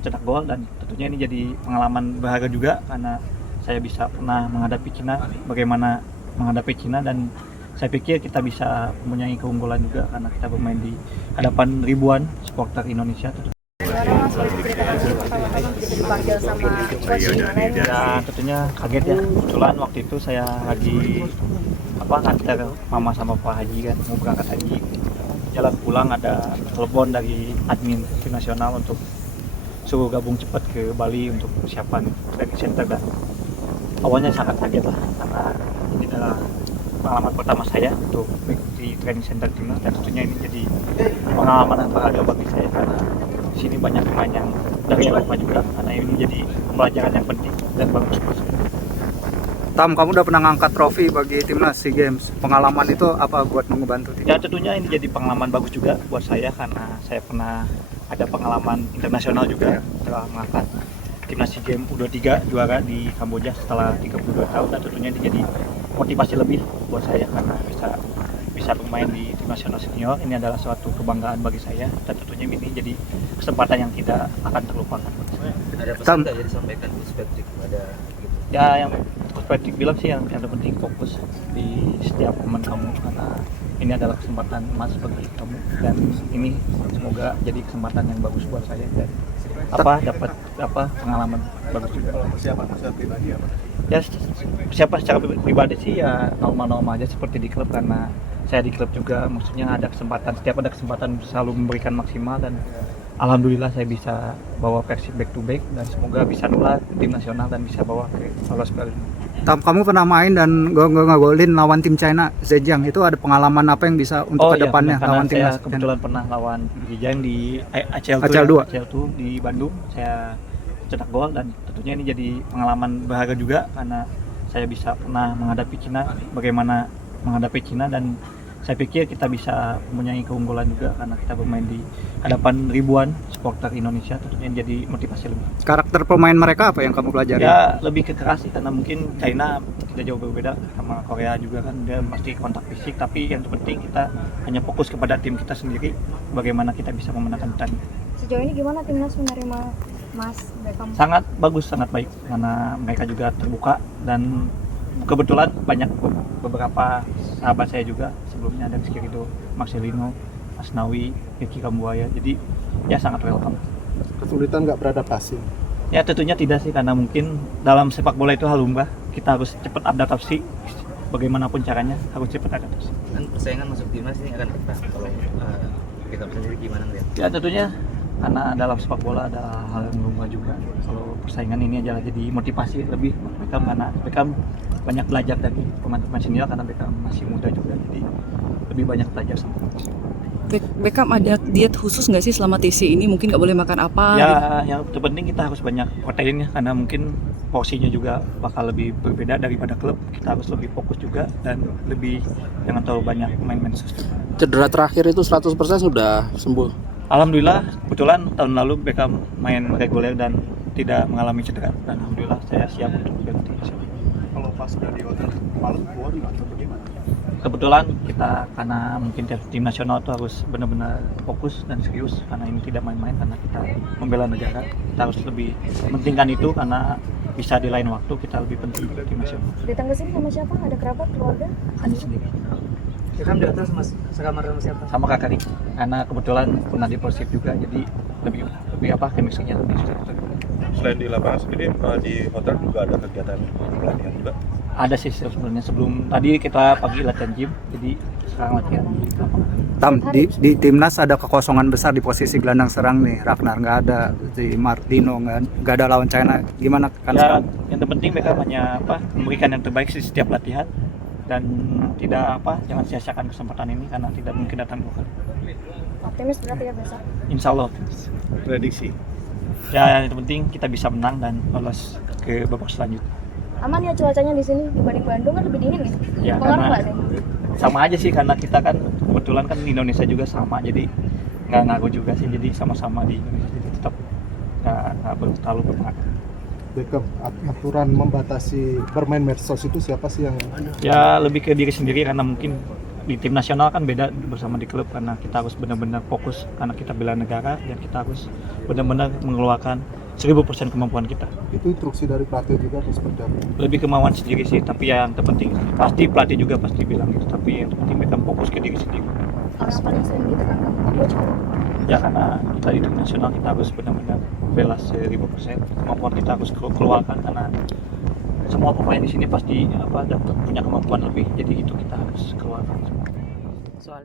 cetak gol, dan tentunya ini jadi pengalaman berharga juga karena saya bisa pernah menghadapi Cina, bagaimana menghadapi Cina, dan saya pikir kita bisa mempunyai keunggulan juga karena kita bermain di hadapan ribuan supporter Indonesia. Gimana Mas, boleh diceritakan sih pertama-tama bisa dipanggil sama coach gimana ini? Ya tentunya kaget ya, kebetulan waktu itu saya lagi nganter mama sama Pak Haji kan mau berangkat haji. Jalan pulang ada telepon dari admin tim nasional untuk suruh gabung cepat ke Bali untuk persiapan training center, dan awalnya sangat kaget lah karena ini adalah pengalaman pertama saya untuk mengikuti training center timnas, dan tentunya ini jadi pengalaman yang berharga bagi saya karena di sini banyak pemain yang dari Eropa juga, karena ini jadi pembelajaran yang penting dan bagus buat saya. Tam, kamu udah pernah ngangkat trofi bagi timnas SEA Games. Pengalaman itu apa buat membantu tim? Ya tentunya ini jadi pengalaman bagus juga buat saya karena saya pernah ada pengalaman internasional juga setelah mengangkat timnas SEA Games U23 juara di Kamboja setelah 32 tahun, dan tentunya ini jadi motivasi lebih buat saya karena bisa bermain di tim nasional senior. Ini adalah suatu kebanggaan bagi saya, dan tentunya ini jadi kesempatan yang tidak akan terlupakan. Ada pesan nggak yang disampaikan Coach Patrick pada Ya yang Coach Patrick bilang sih yang terpenting fokus di setiap momen kamu karena ini adalah kesempatan emas bagi kamu, dan ini semoga jadi kesempatan yang bagus buat saya dan dapat pengalaman bagus juga. Persiapan secara pribadi apa? Ya siapa secara pribadi sih ya normal-normal aja seperti di klub, karena saya di klub juga maksudnya setiap ada kesempatan selalu memberikan maksimal, dan alhamdulillah saya bisa bawa Persib back to back dan semoga bisa nular tim nasional dan bisa bawa ke lolos Piala Dunia. Tam, kamu pernah main dan ngegolin lawan tim China Zhejiang. Itu ada pengalaman apa yang bisa untuk kedepannya karena lawan timnas? saya kebetulan pernah lawan Zhejiang di ACL di Bandung. Saya cetak gol, dan tentunya ini jadi pengalaman berharga juga karena saya bisa pernah menghadapi Cina, bagaimana menghadapi Cina, dan saya pikir kita bisa mempunyai keunggulan juga karena kita bermain di hadapan ribuan supporter Indonesia, tentunya jadi motivasi lebih. Karakter pemain mereka apa yang kamu pelajari? Ya lebih ke keras sih, karena mungkin China tidak jauh berbeda sama Korea juga kan, dia pasti kontak fisik, tapi yang terpenting kita hanya fokus kepada tim kita sendiri, bagaimana kita bisa memenangkan pertandingan. Sejauh ini gimana timnas menerima Mas Beckham? Sangat bagus, sangat baik karena mereka juga terbuka, dan kebetulan banyak beberapa sahabat saya juga sebelumnya, ada Rizky Ridho, Marcelino, Asnawi, Ricky Kambuaya, jadi ya sangat welcome. Kesulitan nggak beradaptasi? Ya tentunya tidak sih, karena mungkin dalam sepak bola itu hal lumrah, kita harus cepat adaptasi, bagaimanapun caranya harus cepat adaptasi. kan persaingan masuk timnas ini akan ketat, kalau kita sendiri gimana ngeliat? Ya tentunya karena dalam sepak bola ada hal yang lumrah juga, kalau persaingan ini adalah jadi motivasi lebih Beckham, karena Beckham banyak belajar dari pemain-pemain senior karena Beckham masih muda juga, jadi lebih banyak belajar sama coach. Beckham ada diet khusus nggak sih selama TC ini? Mungkin nggak boleh makan apa? Ya yang terpenting kita harus banyak proteinnya, karena mungkin porsinya juga bakal lebih berbeda daripada klub. Kita harus lebih fokus juga dan lebih jangan terlalu banyak main-main susu. Cedera terakhir itu 100% sudah sembuh. Alhamdulillah, kebetulan tahun lalu Beckham main reguler dan tidak mengalami cedera, dan alhamdulillah saya siap untuk ganti. Kalau pas dari hotel malam keluar atau bagaimana? Kebetulan kita karena mungkin tim nasional itu harus benar-benar fokus dan serius, karena ini tidak main-main, karena kita membela negara. Kita harus lebih mementingkan itu karena bisa di lain waktu kita lebih penting tim nasional. Datang ke sini sama siapa? Ada kerabat, keluarga? Hanya sendiri. Beckham di hotel sekamar sama siapa? Sama kakak Ricky, karena kebetulan pernah di Persib juga, jadi lebih chemistry-nya lebih susah. Selain di lapangan sendiri, di hotel juga ada kegiatan pelatihan juga? Ada sih sebenarnya, sebelum tadi kita pagi latihan gym, jadi sekarang latihan di lapangan. Tam, di timnas ada kekosongan besar di posisi gelandang serang nih. Ragnar nggak ada, di Martino nggak ada lawan China. Gimana kan Ya, sekarang? yang terpenting mereka hanya memberikan yang terbaik di setiap latihan, dan jangan sia-siakan kesempatan ini karena tidak mungkin datang dua kali. Optimis berarti ya besok? Insya Allah optimis. Prediksi? Ya yang penting kita bisa menang dan lolos ke babak selanjutnya. Aman ya cuacanya di sini dibanding Bandung kan lebih dingin nih? Ya Pengaruh karena nggak nih? sama aja sih, karena kita kan kebetulan kan di Indonesia juga sama, jadi nggak ngaruh juga sih, jadi sama-sama di Indonesia, jadi tetap nggak terlalu berpengaruh. Beckham, aturan membatasi bermain medsos itu siapa sih yang? Ya lebih ke diri sendiri, karena mungkin di tim nasional kan beda bersama di klub, karena kita harus benar-benar fokus karena kita bela negara dan kita harus benar-benar mengeluarkan 1000% kemampuan kita. Itu instruksi dari pelatih juga atau seperti apa? Lebih kemauan sendiri sih, tapi yang terpenting pasti pelatih juga pasti bilang gitu, tapi yang terpenting kita fokus ke diri sendiri. Orang paling sering ditekan kamu coach. Ya karena kita di tim nasional kita harus benar-benar bela 1000%, kemampuan kita harus keluarkan karena semua pemain di sini pasti dapat punya kemampuan lebih, jadi itu kita harus keluarkan semua. Soal